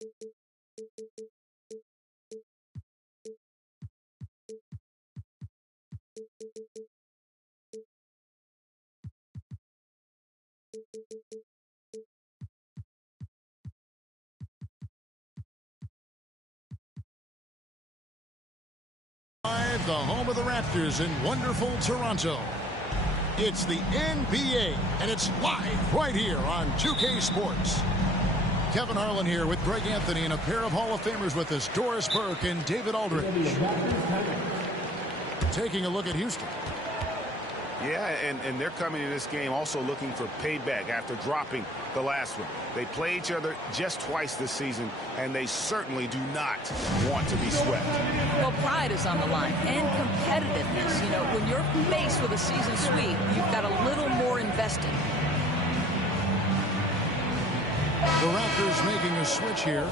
The home of the Raptors in wonderful Toronto. It's the NBA, and it's live right here on 2K Sports. Kevin Harlan here with Greg Anthony and a pair of Hall of Famers with us, Doris Burke and David Aldridge. Taking a look at Houston. Yeah, and they're coming in this game also looking for payback after dropping the last one. They play each other just twice this season, and they certainly do not want to be swept. Well, pride is on the line, and competitiveness. You know, when you're faced with a season sweep, you've got a little more invested. The Raptors making a switch here.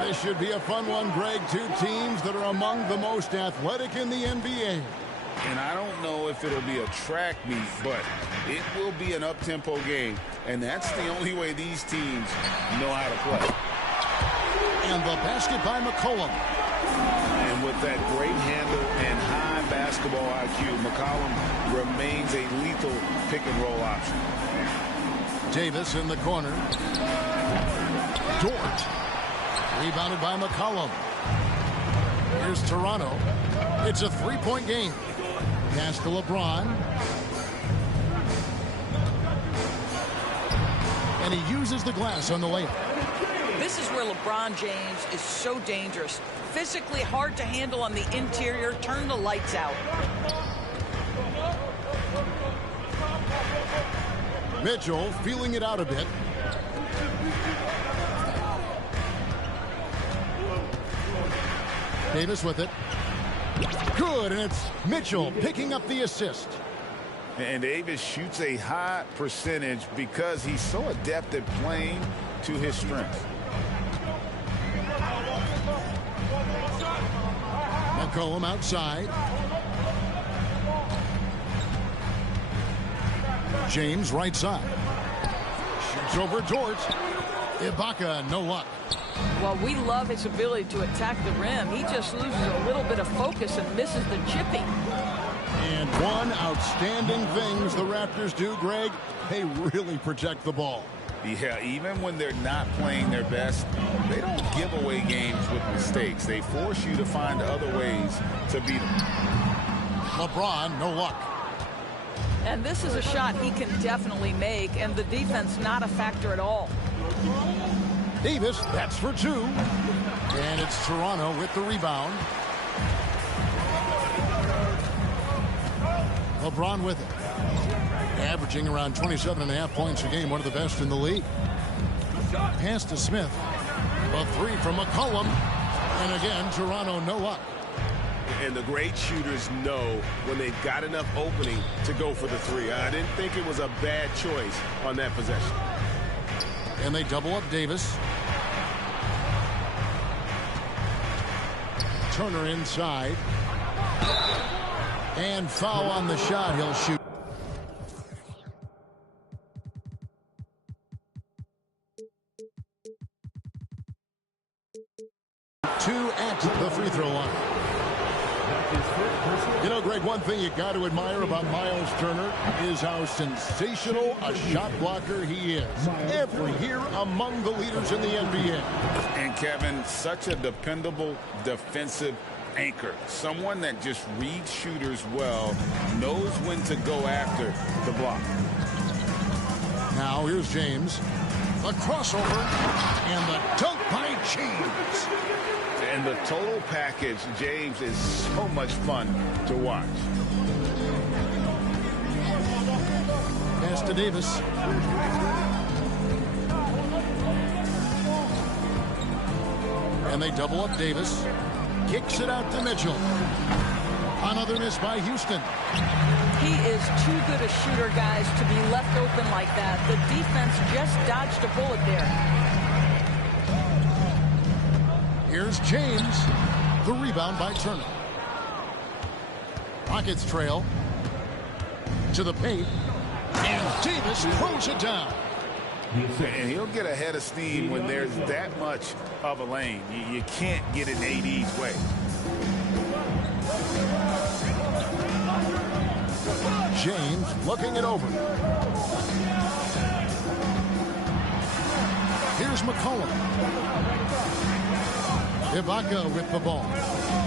This should be a fun one, Greg. Two teams that are among the most athletic in the NBA. And I don't know if it'll be a track meet, but it will be an up-tempo game. And that's the only way these teams know how to play. And the basket by McCollum. And with that great handle and high basketball IQ, McCollum remains a lethal pick-and-roll option. Davis in the corner. Dort. Rebounded by McCollum. Here's Toronto. It's a three-point game. Pass to LeBron. And he uses the glass on the layup. This is where LeBron James is so dangerous. Physically hard to handle on the interior. Turn the lights out. Mitchell feeling it out a bit. Davis with it. Good, and it's Mitchell picking up the assist. And Davis shoots a high percentage because he's so adept at playing to his strength. McCollum outside. James right side. Shoots over Dort. Ibaka, no luck. Well, we love his ability to attack the rim. He just loses a little bit of focus and misses the chipping. And one outstanding things the Raptors do, Greg, they really protect the ball. Yeah, even when they're not playing their best, they don't give away games with mistakes. They force you to find other ways to beat them. LeBron, no luck. And this is a shot he can definitely make, and the defense not a factor at all. Davis, that's for two. And it's Toronto with the rebound. LeBron with it. Averaging around 27.5 points a game, one of the best in the league. Pass to Smith. A three from McCollum. And again, Toronto, no luck. And the great shooters know when they've got enough opening to go for the three. I didn't think it was a bad choice on that possession. And they double up Davis. Turner inside. And foul on the shot. He'll shoot. Two at the free throw line. You know, Greg, one thing you got to admire about Miles Turner is how sensational a shot blocker he is. Every year among the leaders in the NBA. And Kevin, such a dependable defensive anchor. Someone that just reads shooters well, knows when to go after the block. Now here's James. A crossover and the dunk by James. And the total package, James, is so much fun to watch. Pass to Davis. And they double up Davis. Kicks it out to Mitchell. Another miss by Houston. He is too good a shooter, guys, to be left open like that. The defense just dodged a bullet there. Here's James. The rebound by Turner. Rockets trail to the paint. And Davis throws it down. And he'll get a head of steam when there's that much of a lane. You can't get in AD's way. James looking it over. Here's McCollum. Ibaka with the ball.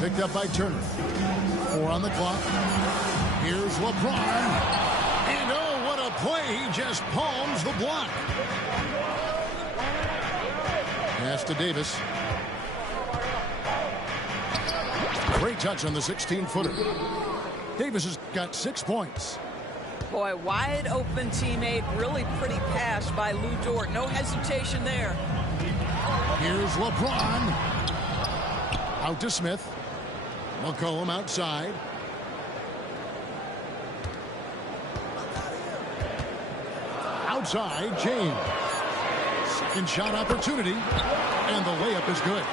Picked up by Turner. 4 on the clock. Here's LeBron. And oh, what a play. He just palms the block. Pass to Davis. Great touch on the 16-footer. Davis has got 6 points. Boy, wide open teammate. Really pretty pass by Lou Dort. No hesitation there. Here's LeBron. Out to Smith. McCollum outside. Outside, James. Second shot opportunity. And the layup is good.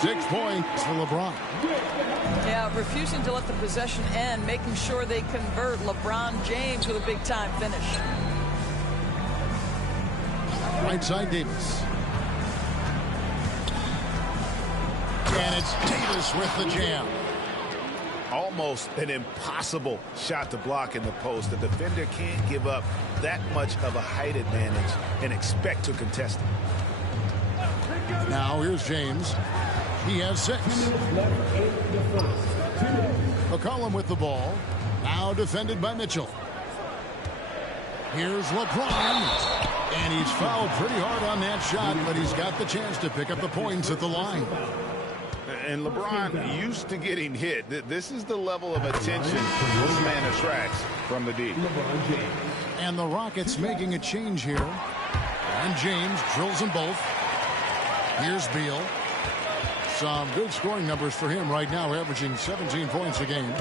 6 points for LeBron. Yeah, refusing to let the possession end, making sure they convert. LeBron James with a big-time finish. Right side, Davis. And it's Davis with the jam. Almost an impossible shot to block in the post. The defender can't give up that much of a height advantage and expect to contest it. Now here's James. He has 6. McCollum with the ball. Now defended by Mitchell. Here's LeBron. And he's fouled pretty hard on that shot, but he's got the chance to pick up the points at the line. And LeBron used to getting hit. This is the level of attention this man attracts from the D. And the Rockets making a change here. And James drills them both. Here's Beal. Some good scoring numbers for him right now, averaging 17 points a game.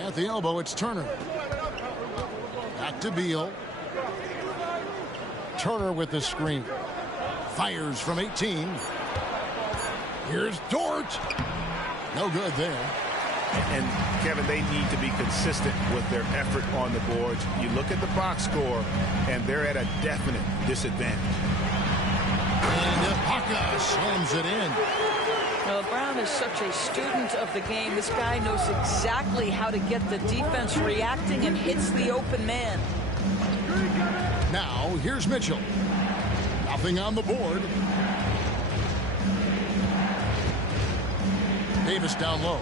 At the elbow, it's Turner. Back to Beal. Turner with the screen. Fires from 18. Here's Dort. No good there. And, Kevin, they need to be consistent with their effort on the boards. You look at the box score, and they're at a definite disadvantage. And Ibaka slams it in. Well, Brown is such a student of the game. This guy knows exactly how to get the defense reacting and hits the open man. Now, here's Mitchell. Nothing on the board. Davis down low.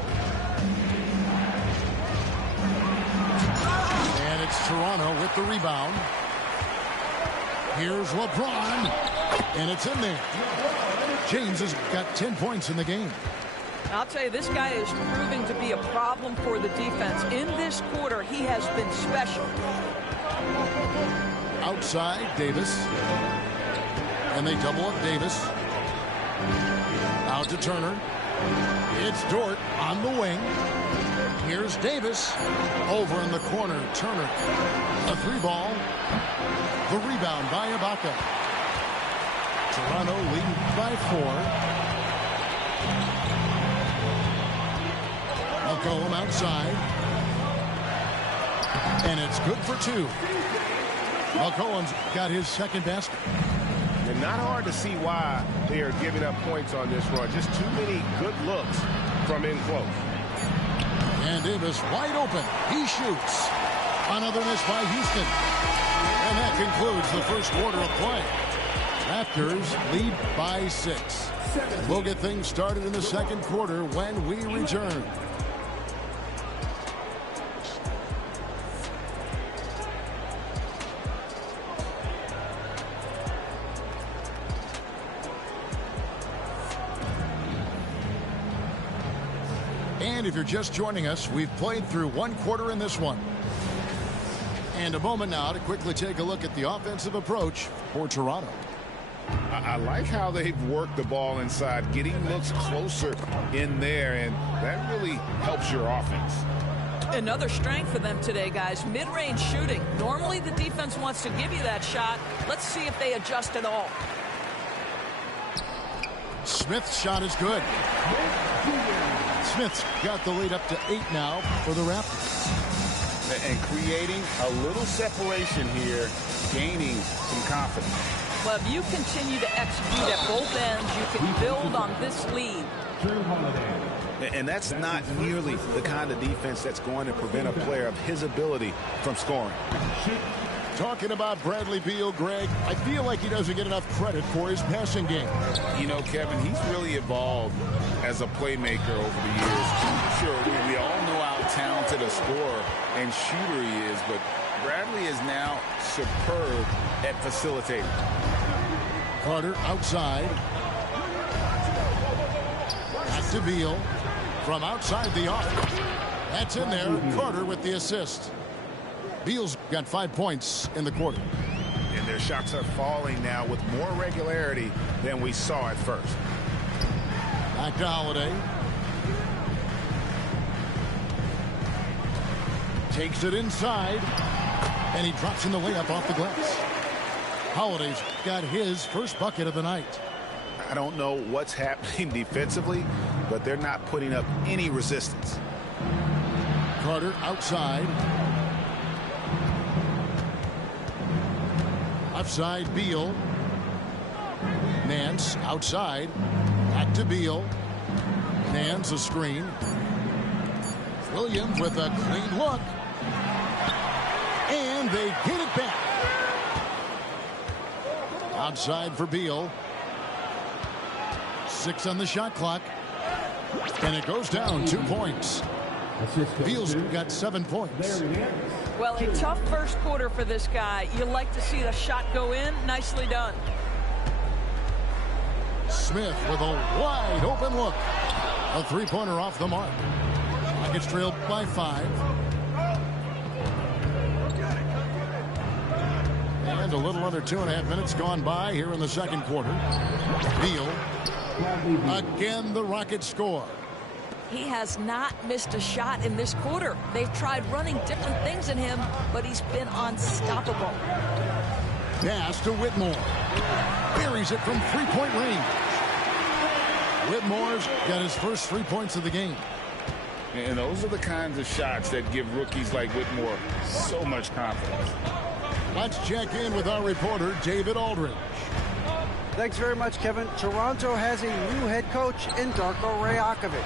And it's Toronto with the rebound. Here's LeBron. And it's in there. James has got 10 points in the game. I'll tell you, this guy is proving to be a problem for the defense. In this quarter, he has been special. Outside, Davis. And they double up Davis. Out to Turner. It's Dort on the wing. Here's Davis. Over in the corner, Turner. A 3-ball. The rebound by Ibaka. Toronto leading by 4. McCollum outside. And it's good for 2. McCollum's got his second basket. And not hard to see why they are giving up points on this run. Just too many good looks from in close. And Davis wide open. He shoots. Another miss by Houston. And that concludes the first quarter of play. Raptors lead by 6. We'll get things started in the second quarter when we return. And if you're just joining us, we've played through 1 quarter in this one. And a moment now to quickly take a look at the offensive approach for Toronto. I like how they've worked the ball inside, getting looks closer in there, and that really helps your offense. Another strength for them today, guys. Mid-range shooting. Normally the defense wants to give you that shot. Let's see if they adjust at all. Smith's shot is good. Smith's got the lead up to 8 now for the Raptors. And creating a little separation here, gaining some confidence. Well, if you continue to execute at both ends, you can build on this lead. And that's not nearly the kind of defense that's going to prevent a player of his ability from scoring. Talking about Bradley Beal, Greg, I feel like he doesn't get enough credit for his passing game. You know, Kevin, he's really evolved as a playmaker over the years. Sure, we all know how talented a scorer and shooter he is, but Bradley is now superb at facilitating. Carter outside. Back to Beal. From outside the arc. That's in there. Carter with the assist. Beal's got 5 points in the quarter. And their shots are falling now with more regularity than we saw at first. Back to Holiday. Takes it inside. And he drops in the layup off the glass. Holiday's got his first bucket of the night. I don't know what's happening defensively, but they're not putting up any resistance. Carter outside. Outside Beal. Nance outside. Back to Beal. Nance a screen. Williams with a clean look. And they get it back. Outside for Beal. 6 on the shot clock. And it goes down 2 points. Beal's got 7 points. Well, a tough first quarter for this guy. You like to see the shot go in. Nicely done. Smith with a wide open look. A three-pointer off the mark. Rockets trailed by 5. And a little under 2.5 minutes gone by here in the second quarter. Beal. Again, the Rockets score. He has not missed a shot in this quarter. They've tried running different things in him, but he's been unstoppable. Pass to Whitmore. Buries it from three-point range. Whitmore's got his first 3 points of the game. And those are the kinds of shots that give rookies like Whitmore so much confidence. Let's check in with our reporter, David Aldridge. Thanks very much, Kevin. Toronto has a new head coach in Darko Rajakovic.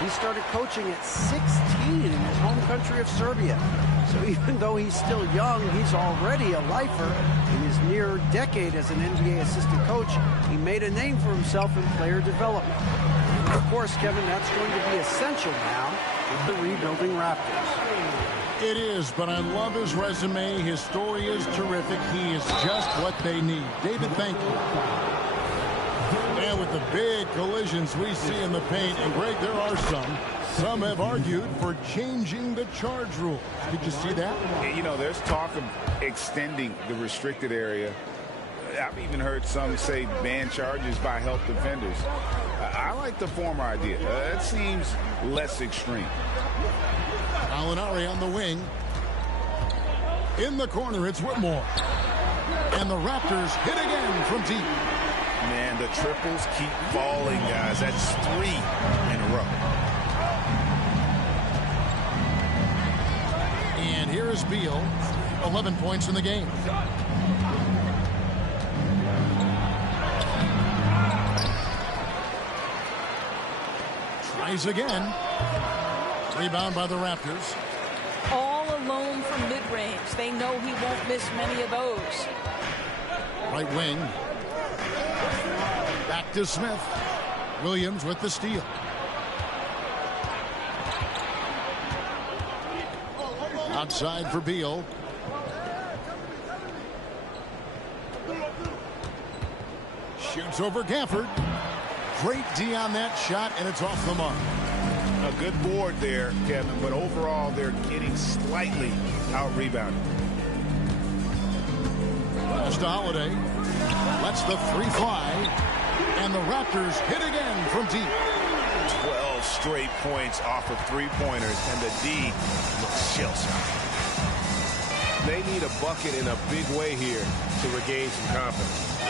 He started coaching at 16 in his home country of Serbia. So even though he's still young, he's already a lifer. In his near decade as an NBA assistant coach, he made a name for himself in player development. Of course, Kevin, that's going to be essential now with the rebuilding Raptors. It is, but I love his resume. His story is terrific. He is just what they need. David, thank you. And with the big collisions we see in the paint, and Greg, there are some have argued for changing the charge rule. Did you see that? You know, there's talk of extending the restricted area. I've even heard some say ban charges by help defenders. I like the former idea. It seems less extreme. Alinari on the wing. In the corner, it's Whitmore. And the Raptors hit again from deep. Man, the triples keep falling, guys. That's 3 in a row. And here is Beal. 11 points in the game. Tries again. Rebound by the Raptors. All alone from mid-range. They know he won't miss many of those. Right wing. Back to Smith. Williams with the steal. Outside for Beal. Shoots over Gafford. Great D on that shot, and it's off the mark. A good board there, Kevin, but overall they're getting slightly out-rebounded. Pass to Holiday. Lets the 3 fly. And the Raptors hit again from deep. 12 straight points off of 3-pointers, and the D looks shell-shocked. They need a bucket in a big way here to regain some confidence.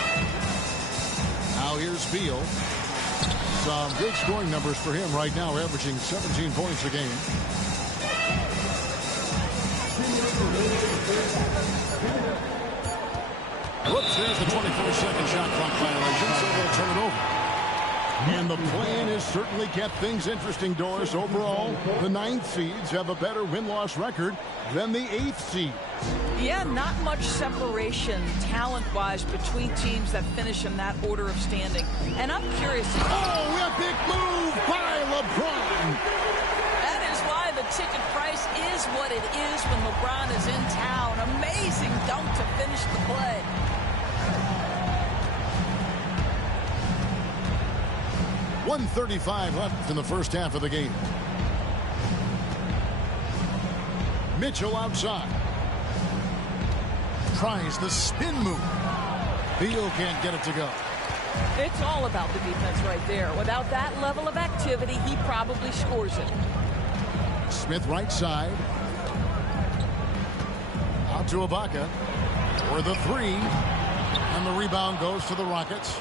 Now here's Beal. Some good scoring numbers for him right now, averaging 17 points a game. Whoops, there's the 24-second shot clock violation, so they'll turn it over. And the play-in has certainly kept things interesting, Doris. Overall, the 9th seeds have a better win-loss record than the 8th seed. Yeah, not much separation talent-wise between teams that finish in that order of standing. And I'm curious. Oh, a big move by LeBron. That is why the ticket price is what it is when LeBron is in town. Amazing dunk to finish the play. .135 left in the first half of the game. Mitchell outside. Tries the spin move. Beal can't get it to go. It's all about the defense right there. Without that level of activity, he probably scores it. Smith right side. Out to Ibaka for the 3. And the rebound goes to the Rockets.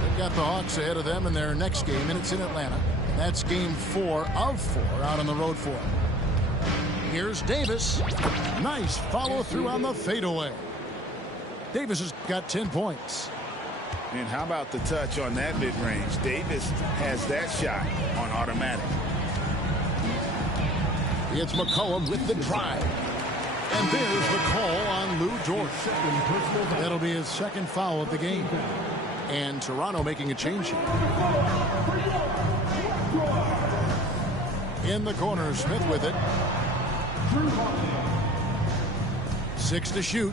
They've got the Hawks ahead of them in their next game, and it's in Atlanta. That's game 4 of 4 out on the road for them. Here's Davis. Nice follow through on the fadeaway. Davis has got 10 points. And how about the touch on that mid-range? Davis has that shot on automatic. It's McCollum with the drive. And there's the call on Lou Dort. That'll be his second foul of the game. And Toronto making a change here. In the corner, Smith with it. 6 to shoot.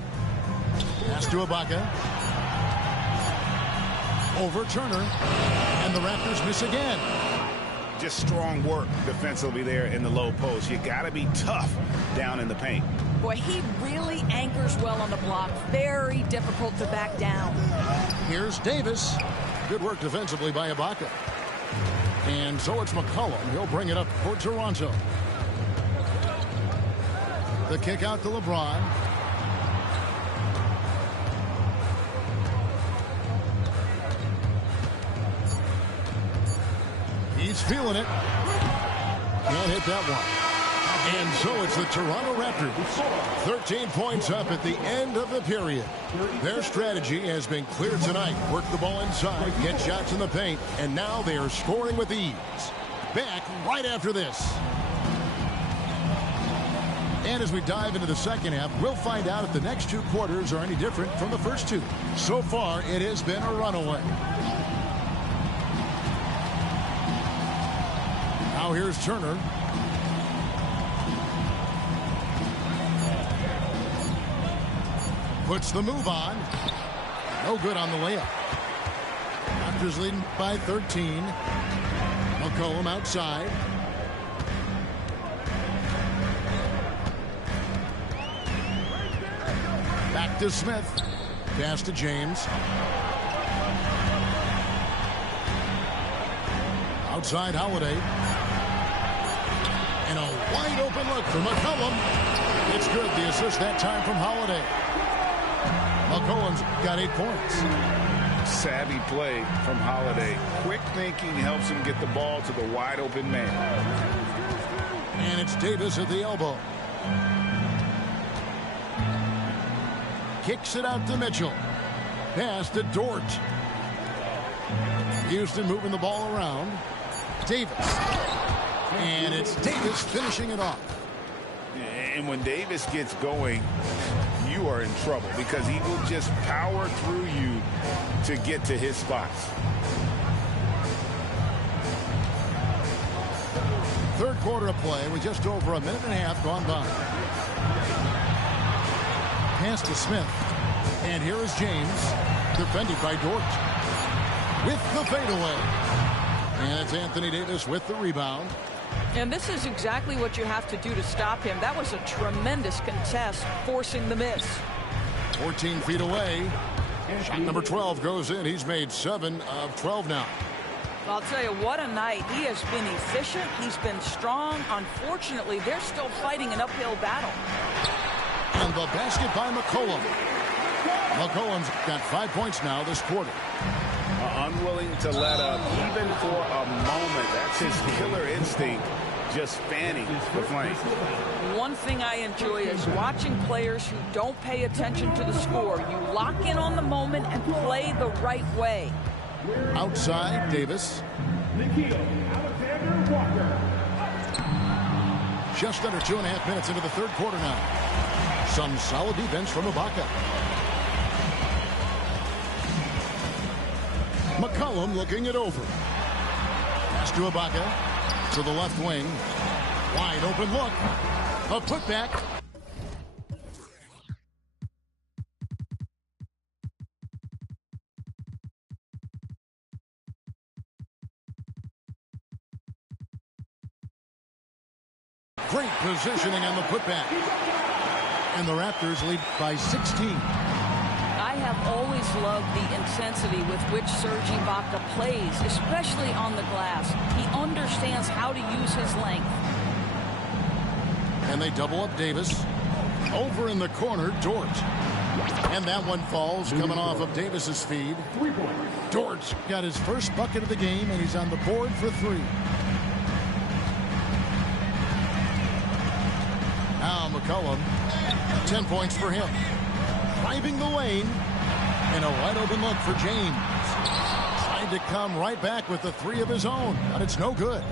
Pass to Ibaka. Over Turner. And the Raptors miss again. Just strong work defensively there in the low post. You got to be tough down in the paint. Boy, he really anchors well on the block. Very difficult to back down. Here's Davis. Good work defensively by Ibaka. And so it's McCollum. He'll bring it up for Toronto. The kick out to LeBron. He's feeling it. Can't hit that one. And so it's the Toronto Raptors. 13 points up at the end of the period. Their strategy has been clear tonight. Work the ball inside, get shots in the paint, and now they are scoring with ease. Back right after this. And as we dive into the second half, we'll find out if the next 2 quarters are any different from the first 2. So far, it has been a runaway. Now here's Turner. Puts the move on. No good on the layup. Raptors leading by 13. McCollum outside. Back to Smith. Pass to James. Outside Holiday. And a wide open look for McCollum. It's good. The assist that time from Holiday. McCollum's got 8 points. Savvy play from Holiday. Quick thinking helps him get the ball to the wide open man. And it's Davis at the elbow. Kicks it out to Mitchell. Pass to Dort. Houston moving the ball around. Davis. And it's Davis finishing it off. And when Davis gets going, you are in trouble because he will just power through you to get to his spots. Third quarter of play with just over a minute and a half gone by. Pass to Smith. And here is James, defended by Dort. With the fadeaway. And it's Anthony Davis with the rebound. And this is exactly what you have to do to stop him. That was a tremendous contest, forcing the miss. 14 feet away. Shot number 12 goes in. He's made 7 of 12 now. I'll tell you, what a night. He has been efficient. He's been strong. Unfortunately, they're still fighting an uphill battle. And the basket by McCollum. McCollum's got 5 points now this quarter. Unwilling to let up, even for a moment. That's his killer instinct, just fanning the flame. One thing I enjoy is watching players who don't pay attention to the score. You lock in on the moment and play the right way. Outside, Davis. Just under 2.5 minutes into the third quarter now. Some solid defense from Ibaka. McCollum looking it over. Pass to Ibaka. To the left wing. Wide open look. A putback. Great positioning on the putback. And the Raptors lead by 16. I have always loved the intensity with which Serge Ibaka plays, especially on the glass. He understands how to use his length. And they double up Davis. Over in the corner, Dort. And that one falls, coming off of Davis's feed. Dort's got his first bucket of the game, and he's on the board for 3. Now McCollum, 10 points for him. Driving the lane, and a wide open look for James. Tried to come right back with the 3 of his own, but it's no good.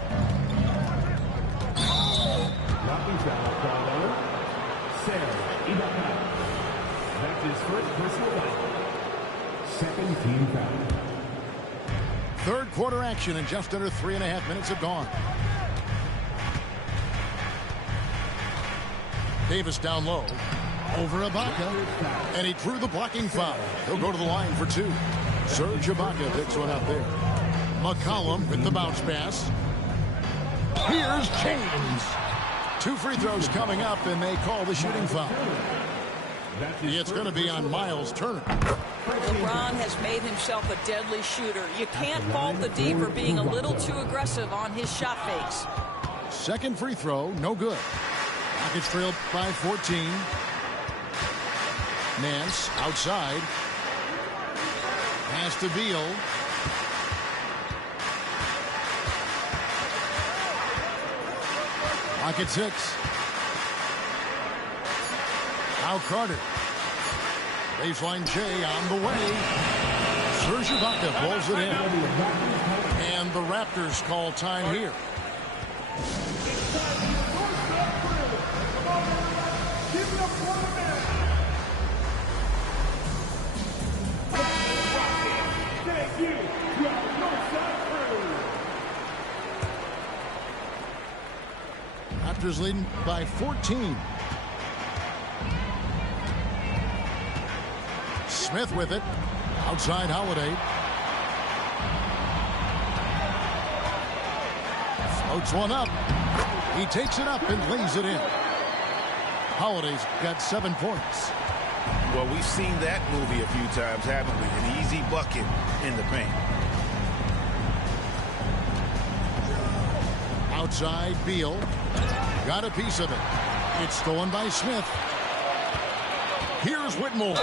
That's his first personal foul. Second team foul. Third quarter action, and just under 3.5 minutes have gone. Davis down low. Over Ibaka. And he drew the blocking foul. He'll go to the line for 2. Serge Ibaka picks one up there. McCollum with the bounce pass. Here's James. 2 free throws coming up, and they call the shooting foul. It's going to be on Miles Turner. LeBron has made himself a deadly shooter. You can't fault the D for being a little too aggressive on his shot fakes. Second free throw, no good. Rockets trailed by 14. Nance outside. Pass to Beal. Rocket 6. Now Carter. Baseline J on the way. Serge Ibaka pulls it in. And the Raptors call time here. Raptors leading by 14. Smith with it. Outside Holiday. Floats one up. He takes it up and lays it in. Holiday's got 7 points. Well, we've seen that movie a few times, haven't we? An easy bucket in the paint. Outside Beal. Got a piece of it. It's stolen by Smith. Here's Whitmore.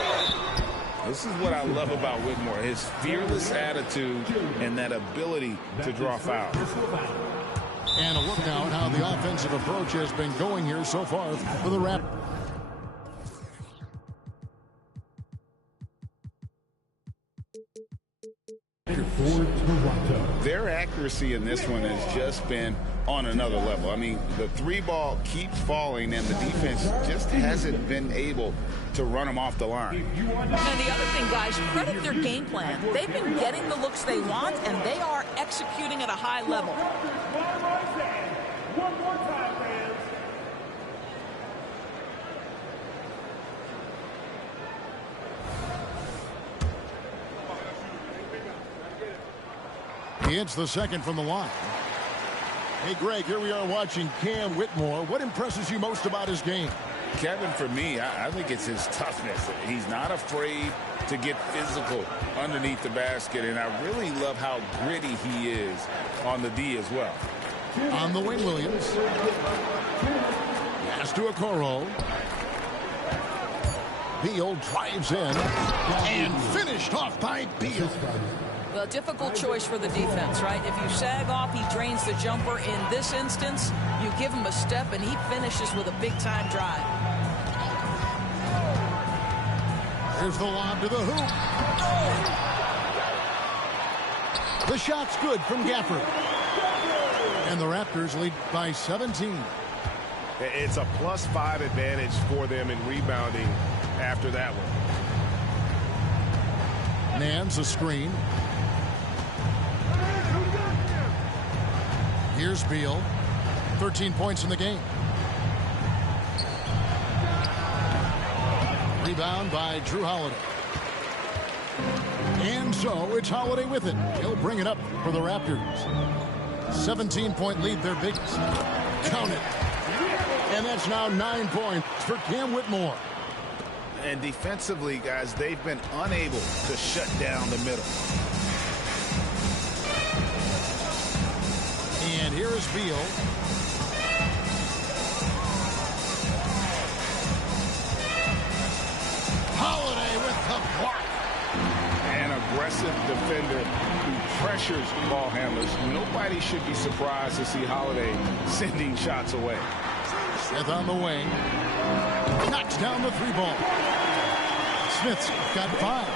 This is what I love about Whitmore, his fearless attitude and that ability to draw fouls. And a look now at how the offensive approach has been going here so far for the Raptors. Their accuracy in this one has just been on another level. I mean, the 3 ball keeps falling, and the defense just hasn't been able to run them off the line. And the other thing, guys, credit their game plan. They've been getting the looks they want, and they are executing at a high level. One more time, fans. He hits the second from the line. Hey, Greg, here we are watching Cam Whitmore. What impresses you most about his game? Kevin, for me, I think it's his toughness. He's not afraid to get physical underneath the basket, and I really love how gritty he is on the D as well. On the wing, Williams. Pass to Okoro. Beal drives in and finished off by Beal. Well, difficult choice for the defense, right? If you sag off, he drains the jumper. In this instance, you give him a step, and he finishes with a big-time drive. Here's the lob to the hoop. The shot's good from Gafford. And the Raptors lead by 17. It's a +5 advantage for them in rebounding after that one. Nance a screen. Here's Beal. 13 points in the game. Rebound by Drew Holiday. And so it's Holiday with it. He'll bring it up for the Raptors. 17-point lead, their biggest. Count it. And that's now 9 points for Cam Whitmore. And defensively, guys, they've been unable to shut down the middle. And here is Beal. Holiday with the block. An aggressive defender who pressures ball handlers. Nobody should be surprised to see Holiday sending shots away. Smith on the wing. Knocks down the 3-ball. Smith's got 5.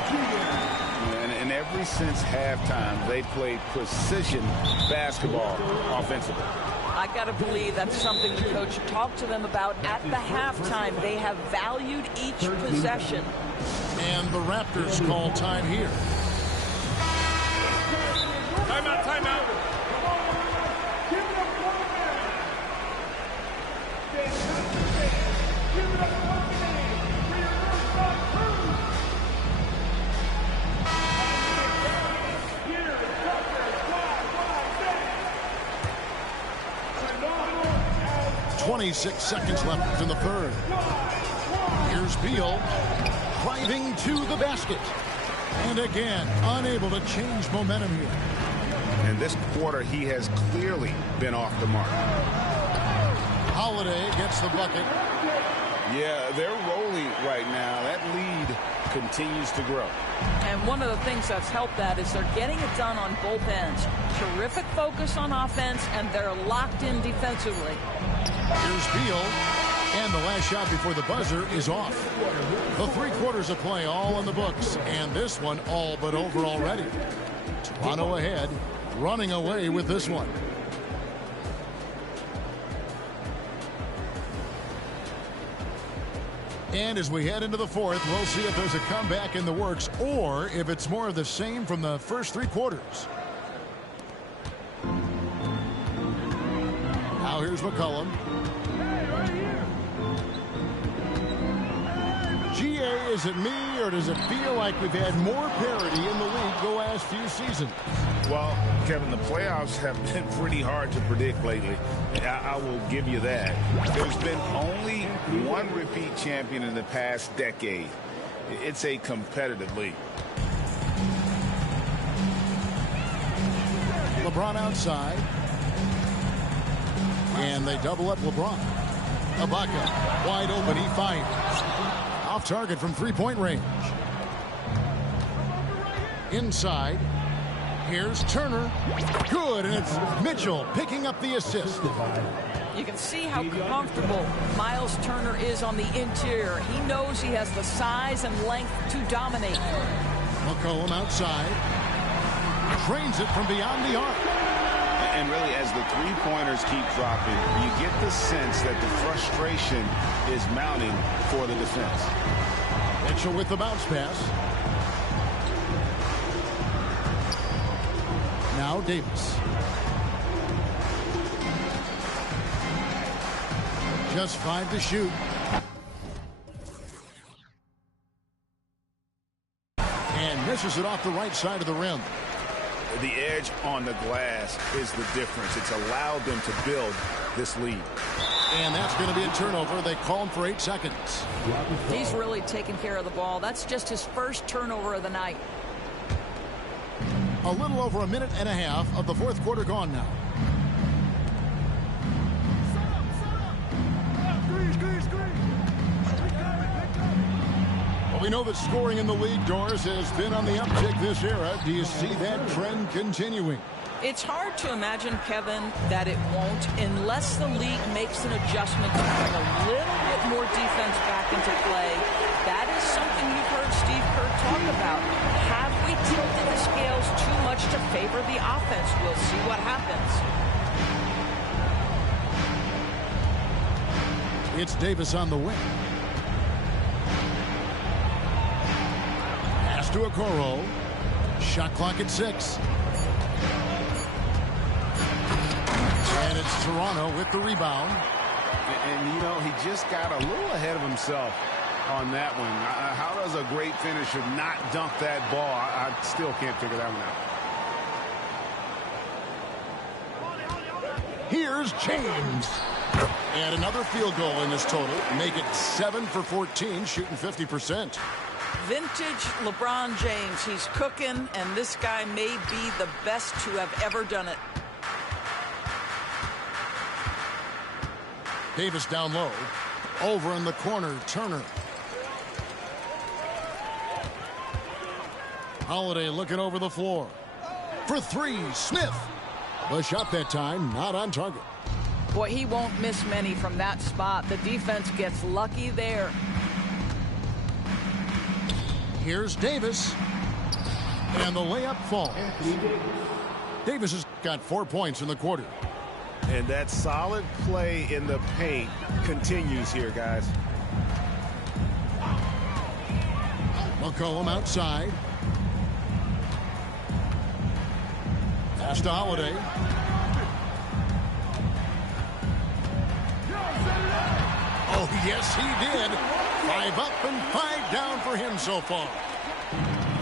And ever since halftime, they played precision basketball offensively. I got to believe that's something the coach talked to them about at the halftime. They have valued each possession. And the Raptors call time here. Timeout, timeout. .26 seconds left in the third. Here's Beal driving to the basket. And again, unable to change momentum here. And this quarter, he has clearly been off the mark. Holiday gets the bucket. Yeah, they're rolling right now. That lead continues to grow. And one of the things that's helped that is they're getting it done on both ends. Terrific focus on offense, and they're locked in defensively. Here's Beal. And the last shot before the buzzer is off. The 3 quarters of play all in the books. And this one all but over already. Toronto ahead, running away with this one. And as we head into the fourth, we'll see if there's a comeback in the works or if it's more of the same from the first 3 quarters. Now here's McCollum. GA, is it me or does it feel like we've had more parity in the league the last few seasons? Well, Kevin, the playoffs have been pretty hard to predict lately. I will give you that. There's been only one repeat champion in the past decade. It's a competitive league. LeBron outside. And they double up LeBron. Ibaka wide open. He fires. Off target from 3-point range. Inside. Here's Turner. Good, and it's Mitchell picking up the assist. You can see how comfortable Miles Turner is on the interior. He knows he has the size and length to dominate. McCollum outside. Trains it from beyond the arc. And really, as the 3-pointers keep dropping, you get the sense that the frustration is mounting for the defense. Mitchell with the bounce pass. Now Davis. Just 5 to shoot. And misses it off the right side of the rim. The edge on the glass is the difference. It's allowed them to build this lead. And that's going to be a turnover. They call him for 8 seconds. He's really taking care of the ball. That's just his first turnover of the night. A little over a minute and a half of the fourth quarter gone now. Well, We know that scoring in the league, Doris, has been on the uptick this era. Do you see that trend continuing? It's hard to imagine, Kevin, that it won't unless the league makes an adjustment to bring a little bit more defense back into play. That is something you've heard Steve Kerr talk about. Have we tilted the scales too much to favor the offense? We'll see what happens. It's Davis on the wing. Pass to Okoro. Shot clock at 6. And it's Toronto with the rebound. And you know, he just got a little ahead of himself on that one. How does a great finisher not dunk that ball? I still can't figure that one out. Here's James. And another field goal in this total. Make it 7 for 14, shooting 50%. Vintage LeBron James. He's cooking, and this guy may be the best to have ever done it. Davis down low. Over in the corner, Turner. Holiday looking over the floor. For 3, Smith. The shot that time, not on target. Boy, he won't miss many from that spot. The defense gets lucky there. Here's Davis. And the layup falls. Davis has got 4 points in the quarter. And that solid play in the paint continues here, guys. McCollum outside. Pass to Holiday. Oh, yes, he did. 5 up and 5 down for him so far.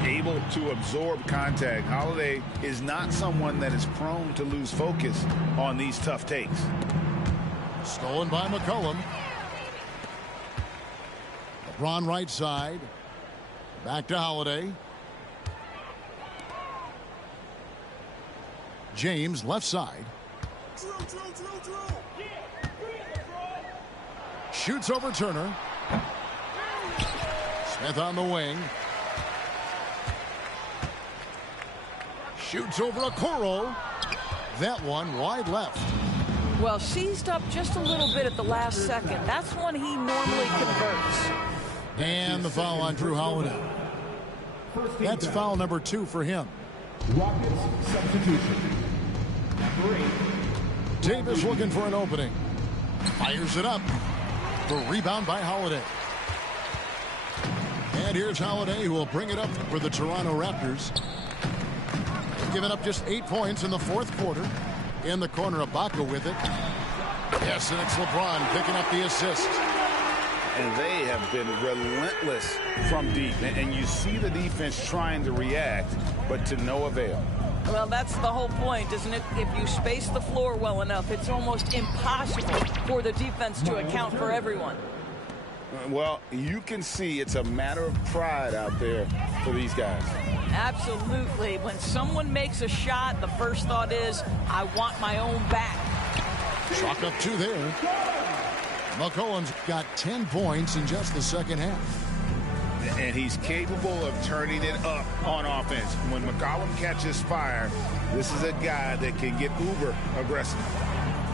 Able to absorb contact. Holiday is not someone that is prone to lose focus on these tough takes. Stolen by McCollum. LeBron right side. Back to Holiday. James left side. Shoots over Turner. Smith on the wing. Shoots over Okoro. That one wide left. Well, seized up just a little bit at the last second. That's when he normally converts. And the foul on Drew Holiday. That's foul number 2 for him. Rockets substitution. Number 8. Davis looking for an opening. Fires it up. The rebound by Holiday. And here's Holiday, who will bring it up for the Toronto Raptors. Giving up just 8 points in the 4th quarter. In the corner, Ibaka with it. Yes, and it's LeBron picking up the assist. And they have been relentless from deep. And you see the defense trying to react, but to no avail. Well, that's the whole point, isn't it? If you space the floor well enough, it's almost impossible for the defense to account for everyone. Well, you can see it's a matter of pride out there for these guys. Absolutely. When someone makes a shot, the first thought is, I want my own back. Chalk up 2 there. McCollum's got 10 points in just the second half. And he's capable of turning it up on offense. When McCollum catches fire, this is a guy that can get uber aggressive.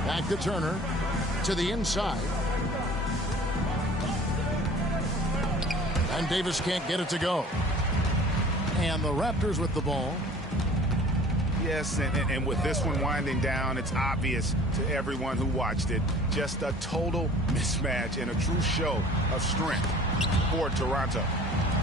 Back to Turner. To the inside. And Davis can't get it to go. And the Raptors with the ball. Yes, and with this one winding down, it's obvious to everyone who watched it. Just a total mismatch and a true show of strength for Toronto.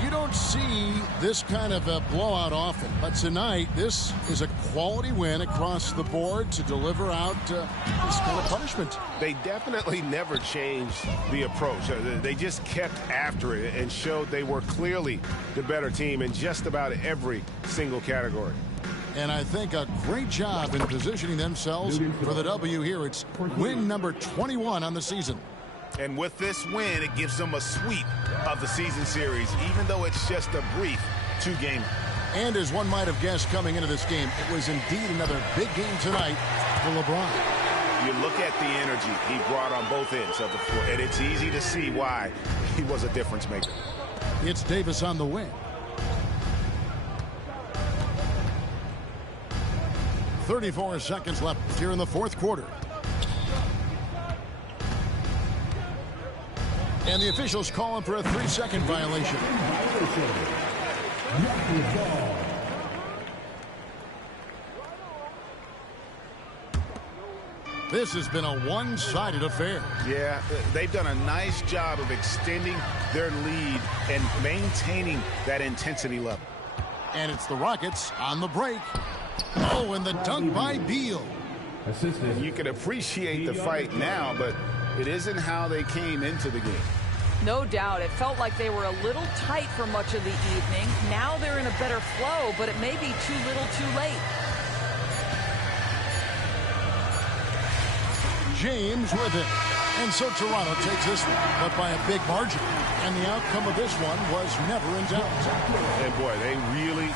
You don't see this kind of a blowout often, but tonight this is a quality win across the board to deliver out this kind of punishment. They definitely never changed the approach. They just kept after it and showed they were clearly the better team in just about every single category. And I think a great job in positioning themselves for the W here. It's win number 21 on the season. And with this win, it gives them a sweep of the season series, even though it's just a brief 2-game. And as one might have guessed coming into this game, it was indeed another big game tonight for LeBron. You look at the energy he brought on both ends of the floor, and it's easy to see why he was a difference maker. It's Davis on the wing. 34 seconds left here in the fourth quarter. And the officials calling for a 3-second violation. This has been a one-sided affair. Yeah, they've done a nice job of extending their lead and maintaining that intensity level. And it's the Rockets on the break. Oh, and the dunk by Beal. You can appreciate the fight now, but it isn't how they came into the game. No doubt. It felt like they were a little tight for much of the evening. Now they're in a better flow, but it may be too little too late. James with it. And so Toronto takes this one, but by a big margin. And the outcome of this one was never in doubt. And boy, they really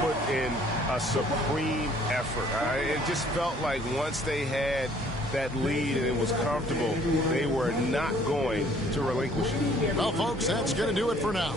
put in a supreme effort. It just felt like once they had that lead and it was comfortable, they were not going to relinquish it. Well, folks, that's going to do it for now.